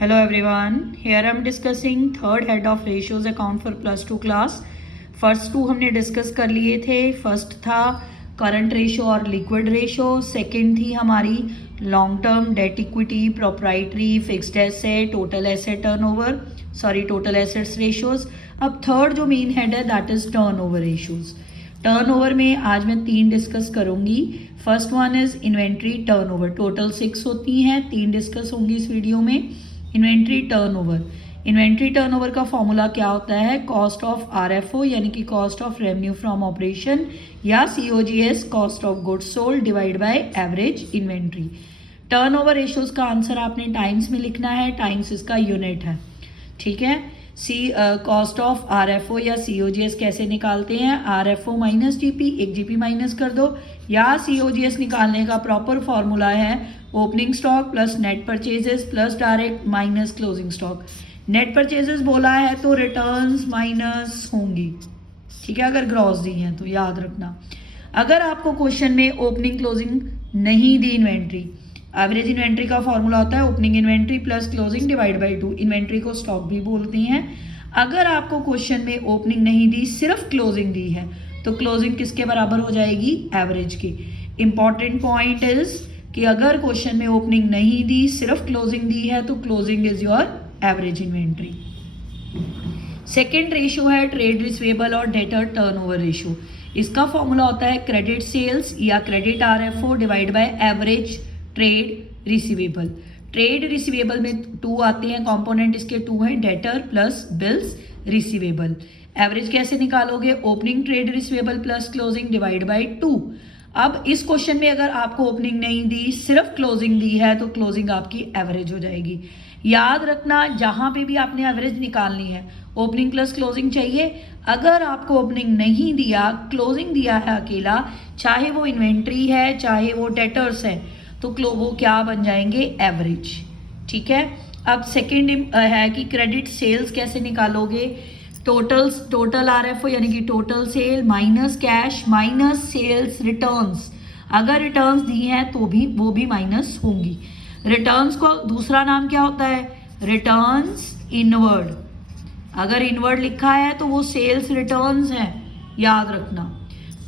Hello everyone, here I am discussing third head of ratios account for plus 2 class. First two हमने discuss कर लिए थे. First था current ratio और liquid ratio. Second थी हमारी long term debt equity, proprietary, fixed asset, total asset turnover, total assets ratios. अब third जो मेन हेड है that is turnover ratios. Turnover में आज मैं 3 डिस्कस करूंगी. First one is inventory turnover. Total 6 होती हैं, 3 डिस्कस होंगी इस वीडियो में. Inventory turnover. इन्वेंट्री टर्नओवर का फॉर्मूला क्या होता है? कॉस्ट ऑफ आरएफओ यानी कि cost of revenue from operation या COGS cost of goods sold divide by average inventory. Turnover ratios का आंसर आपने टाइम्स में लिखना है. टाइम्स इसका यूनिट है. ठीक है. कॉस्ट ऑफ आरएफओ या सीओजीएस कैसे निकालते हैं? आरएफओ माइनस जीपी, एक जीपी माइनस कर दो. या सीओजीएस निकालने का प्रॉपर फॉर्मूला है opening stock plus net purchases plus direct minus closing stock. Net purchases बोला है तो रिटर्न्स माइनस होंगी. ठीक है, अगर ग्रॉस दी हैं तो याद रखना. अगर आपको क्वेश्चन में ओपनिंग क्लोजिंग नहीं दी इन्वेंट्री, एवरेज इन्वेंट्री का फॉर्मूला होता है opening inventory plus closing divide by 2. Inventory को स्टॉक भी बोलते हैं. अगर आपको क्वेश्चन में ओपनिंग नहीं दी, सिर्फ क्लोजिंग दी है, तो क्लोजिंग किसके बराबर हो जाएगी? एवरेज की. इंपॉर्टेंट पॉइंट इज कि अगर क्वेश्चन में ओपनिंग नहीं दी, सिर्फ क्लोजिंग दी है, तो closing is your average inventory. Second ratio है ट्रेड रिसीवेबल और डेटर टर्नओवर रेशियो. इसका फॉर्मूला होता है क्रेडिट सेल्स या credit RFO divide by average trade receivable. Trade receivable में 2 आते हैं कंपोनेंट, इसके 2 हैं, debtor plus bills receivable. Average कैसे निकालोगे? Opening trade receivable plus closing divide by 2. अब इस क्वेश्चन में अगर आपको ओपनिंग नहीं दी, सिर्फ क्लोजिंग दी है, तो क्लोजिंग आपकी एवरेज हो जाएगी. याद रखना, जहां पे भी आपने एवरेज निकालनी है ओपनिंग प्लस क्लोजिंग चाहिए. अगर आपको ओपनिंग नहीं दिया, क्लोजिंग दिया है अकेला, चाहे वो इन्वेंट्री है चाहे वो डेटर्स है, तो वो क्या बन जाएंगे? एवरेज. ठीक है. अब सेकेंड है कि क्रेडिट सेल्स कैसे निकालोगे? टोटल आरएफओ यानी कि total sale minus cash minus sales returns. अगर रिटर्न्स दी हैं तो भी वो भी माइनस होंगी. रिटर्न्स को दूसरा नाम क्या होता है? Returns inward. अगर इनवर्ड लिखा है तो वो सेल्स रिटर्न्स हैं, याद रखना.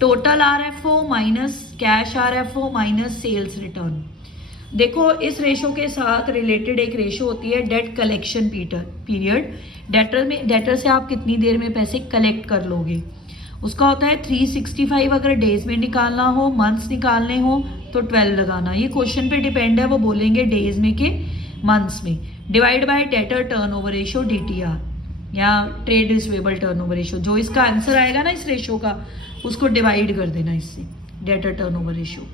Total RFO minus cash RFO minus sales return. देखो, इस रेशो के साथ रिलेटेड एक रेशो होती है डेट कलेक्शन पीरियड. डेटर से आप कितनी देर में पैसे कलेक्ट कर लोगे, उसका होता है 365. अगर डेज में निकालना हो, मंथ्स निकालने हो तो 12 लगाना. ये क्वेश्चन पे डिपेंड है, वो बोलेंगे डेज में के मंथ्स में. Divide by debtor turnover ratio DTR या ट्रेड रिसीवेबल टर्नओवर रेशो. जो इसका आंसर आएगा ना इस रेशो का, उसको डिवाइड कर देना इससे, debtor turnover ratio.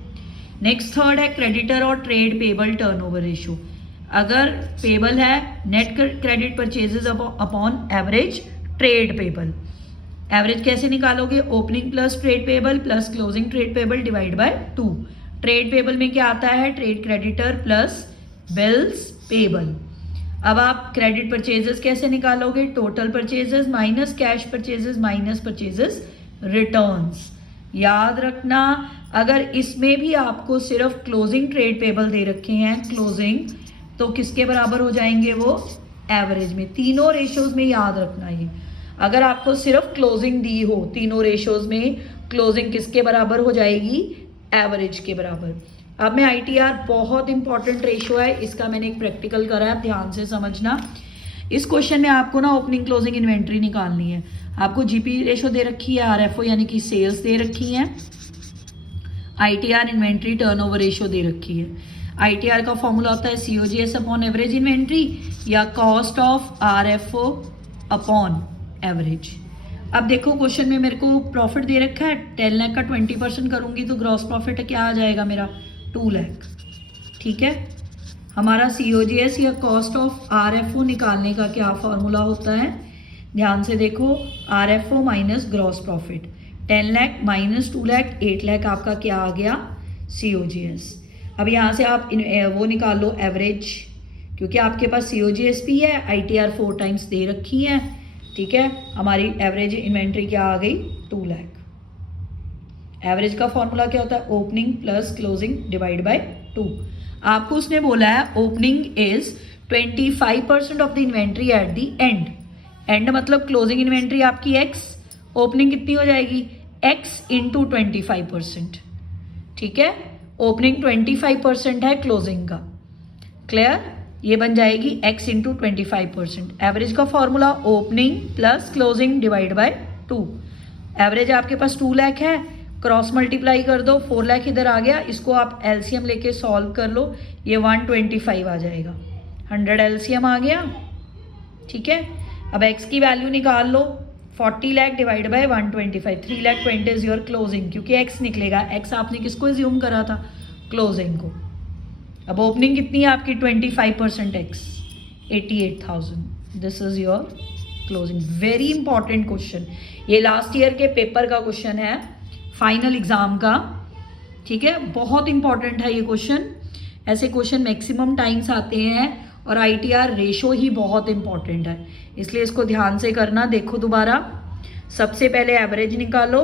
Next third है क्रेडिटर और ट्रेड पेबल टर्नओवर रेशो. अगर पेबल है net credit purchases upon average trade payable. Average कैसे निकालोगे? Opening plus trade payable plus closing trade payable divide by 2. Trade payable में क्या आता है? Trade creditor plus bills payable. अब आप क्रेडिट परचेजेस कैसे निकालोगे? Total purchases minus cash purchases minus purchases returns. याद रखना, अगर इसमें भी आपको सिर्फ क्लोजिंग ट्रेड पेबल दे रखे हैं, क्लोजिंग, तो किसके बराबर हो जाएंगे? वो एवरेज में. तीनों रेशियोज में याद रखना ये. अगर आपको सिर्फ क्लोजिंग दी हो, तीनों रेशियोज में क्लोजिंग किसके बराबर हो जाएगी? एवरेज के बराबर. अब मैं आईटीआर, बहुत इंपॉर्टेंट रेशियो है, इसका मैंने एक प्रैक्टिकल करा है, ध्यान से समझना. इस क्वेश्चन में आपको ना ओपनिंग क्लोजिंग इन्वेंट्री निकालनी है. आपको जीपी रेशो दे रखी है, आरएफओ यानी कि सेल्स दे रखी है, आईटीआर इन्वेंट्री टर्नओवर रेशो दे रखी है. आईटीआर का फॉर्मूला होता है सीओजीएस अपॉन एवरेज इन्वेंट्री या cost of RFO upon average. अब देखो, क्वेश्चन में मेरे को प्रॉफिट दे रखा है 10 लाख का 20% करूंगी तो ग्रॉस प्रॉफिट क्या आ जाएगा मेरा? 2 लाख. ठीक है. हमारा सीओजीएस या कॉस्ट ऑफ आरएफओ निकालने का क्या फॉर्मूला होता है? ध्यान से देखो, RFO minus gross profit. 10 lakh minus 2 lakh, 8 lakh आपका क्या आ गया? सीओजीएस. अब यहाँ से आप वो निकाल लो एवरेज, क्योंकि आपके पास सीओजीएस भी है, आईटीआर 4 टाइम्स दे रखी है. ठीक है. हमारी एवरेज इन्वेंट्री क्या आ गई? 2 लाख. एवरेज का फॉर्मूला क्या होता है? Opening plus closing divide by 2. आपको उसने बोला है opening is 25% of the inventory at the end, and मतलब क्लोजिंग इन्वेंट्री आपकी x, ओपनिंग कितनी हो जाएगी x इंटू 25%, ठीक है। ओपनिंग 25% है क्लोजिंग का, क्लियर, ये बन जाएगी x इंटू 25%। एवरेज का formula opening plus closing divide by 2। Average आपके पास 2 लाख है, क्रॉस मल्टीप्लाई कर दो, 4 लाख इधर आ गया, इसको आप एलसीएम लेके सॉल्व कर लो, ये 125 आ जाएगा, 100 एलसीएम आ गया, ठीक है। अब x की वैल्यू निकाल लो, 40 lakh divide by 125, 3 lakh 20 is your closing, क्योंकि x निकलेगा, x आपने किसको एज्यूम करा था, क्लोजिंग को। अब ओपनिंग कितनी है आपकी 25% x, 88,000, this is your closing. Very important question, ये लास्ट ईयर के पेपर का क्वेश्चन है, फाइनल एग्जाम का, ठीक है, बहुत इंपॉर्टेंट है ये क्वेश्चन। ऐसे क्वेश्चन मैक्सिमम टाइम्स आते हैं और आईटीआर रेशो ही बहुत इंपॉर्टेंट है, इसलिए इसको ध्यान से करना। देखो दोबारा, सबसे पहले एवरेज निकालो,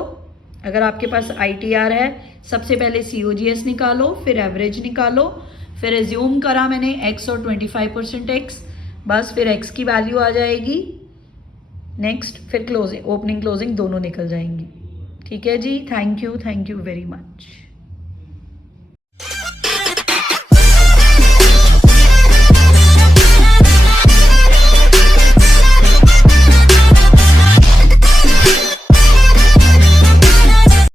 अगर आपके पास आईटीआर है सबसे पहले सीओजीएस निकालो, फिर एवरेज निकालो, फिर एज्यूम करा मैंने x और 25% x, बस फिर x की वैल्यू आ जाएगी, नेक्स्ट फिर क्लोजिंग, ओपनिंग क्लोजिंग दोनों निकल जाएंगी, ठीक है जी। Thank you very much.